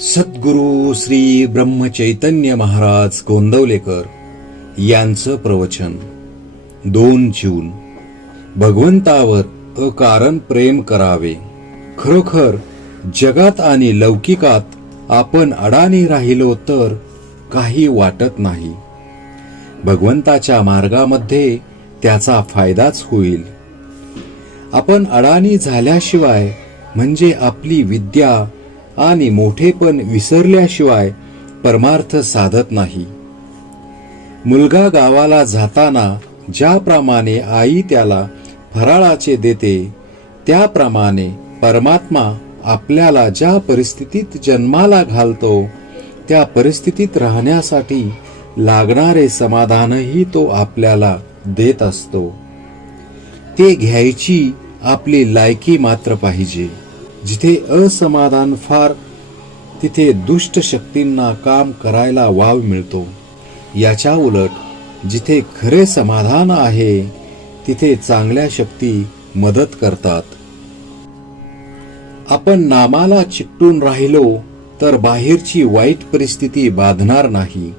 सद्गुरु श्री ब्रह्मचैतन्य महाराज गोंदवलेकर यांचं प्रवचन 2 जून. भगवंतावर अकारण प्रेम करावे. खरोखर जगात आणि लौकिकात आपण अडाणी राहिलो तर काही वाटत नाही. भगवंताच्या मार्गामध्ये त्याचा फायदाच होईल. आपण अडाणी झाल्याशिवाय म्हणजे आपली विद्या आणि मोठेपण विसरल्याशिवाय परमार्थ साधत नाही. मुलगा गावाला जाताना ज्याप्रमाणे आई त्याला फराळाचे देते, त्याप्रमाणे परमात्मा आपल्याला ज्या परिस्थितीत जन्माला घालतो त्या परिस्थितीत राहण्यासाठी लागणारे समाधानही तो आपल्याला देत असतो. ते घ्यायची आपली लायकी मात्र पाहिजे. जिथे असमाधान फार तिथे दुष्ट शक्तींना काम करायला वाव मिळतो. याच्या उलट जिथे खरे समाधान आहे तिथे चांगल्या शक्ती मदत करतात. आपण नामाला चिकटून राहिलो तर बाहेरची वाईट परिस्थिती बाधणार नाही.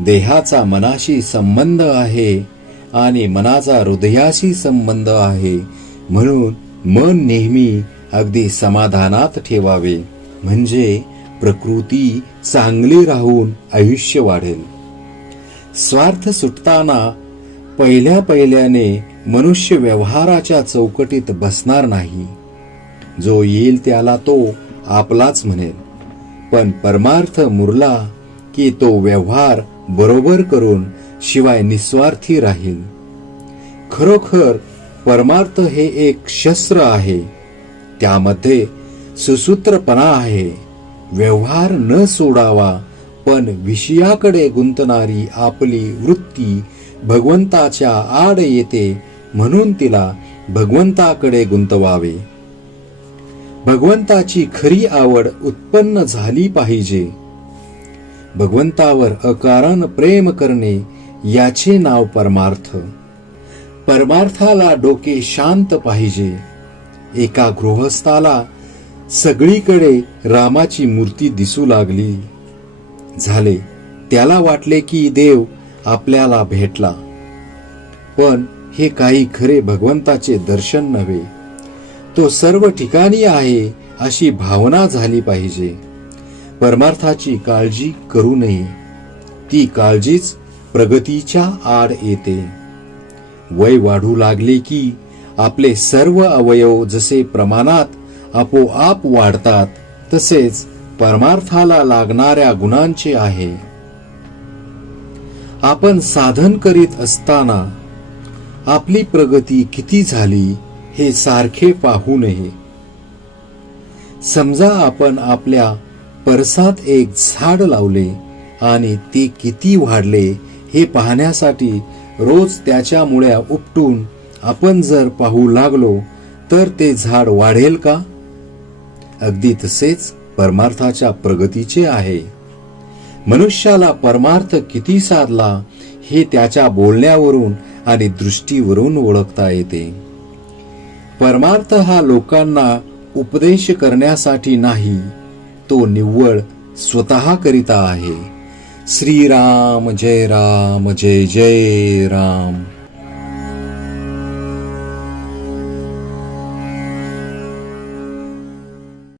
देहाचा मनाशी संबंध आहे आणि मनाचा हृदयाशी संबंध आहे, म्हणून मन नेहमी अगदी समाधानात ठेवावे, म्हणजे प्रकृती चांगली राहून आयुष्य वाढेल. स्वार्थ सुटताना पहिल्याने मनुष्य व्यवहाराच्या चौकटीत बसणार नाही. जो येईल त्याला तो आपलाच म्हणेल, पण परमार्थ मुरला की तो व्यवहार बरोबर करून शिवाय निस्वार्थी राहील. खरोखर परमार्थ हे एक शस्त्र आहे. त्यामध्ये सुसूत्रपणा आहे. व्यवहार न सोडावा, पण विषयाकडे गुंतणारी आपली वृत्ती भगवंताच्या आड येते, म्हणून तिला भगवंताकडे गुंतवावे. भगवंताची खरी आवड उत्पन्न झाली पाहिजे. भगवंतावर अकारण प्रेम करणे याचे नाव परमार्थ. परमार्थाला डोके शांत पाहिजे. एका गृहस्थाला सगळीकडे रामाची मूर्ती दिसू लागली. झाले त्याला वाटले की देव आपल्याला भेटला, पण हे काही खरे भगवंताचे दर्शन नव्हे. तो सर्व ठिकाणी आहे अशी भावना झाली पाहिजे. परमार्थाची काळजी करू नये. ती काळजीच प्रगतीच्या आड येते. वय वाढू लागले की आपले सर्व अवयव जसे प्रमाणात आपोआप वाढतात, तसेच परमार्थाला लागणाऱ्या गुणांचे आहे. आपण साधन करीत असताना आपली प्रगती किती झाली हे सारखे पाहू नये. समजा आपण आपल्या परसात एक झाड लावले आणि ते किती वाढले हे पाहण्यासाठी रोज त्याच्या मुळ्या उपटून आपण जर पाहू लागलो तर ते झाड वाढेल का? अगदी तसेच परमार्थाच्या प्रगतीचे आहे. मनुष्याला परमार्थ किती साधला हे त्याच्या बोलण्यावरून आणि दृष्टीवरून ओळखता येते. परमार्थ हा लोकांना उपदेश करण्यासाठी नाही, तो निव्वळ स्वतः करिता आहे. श्रीराम जय राम, जय जय राम.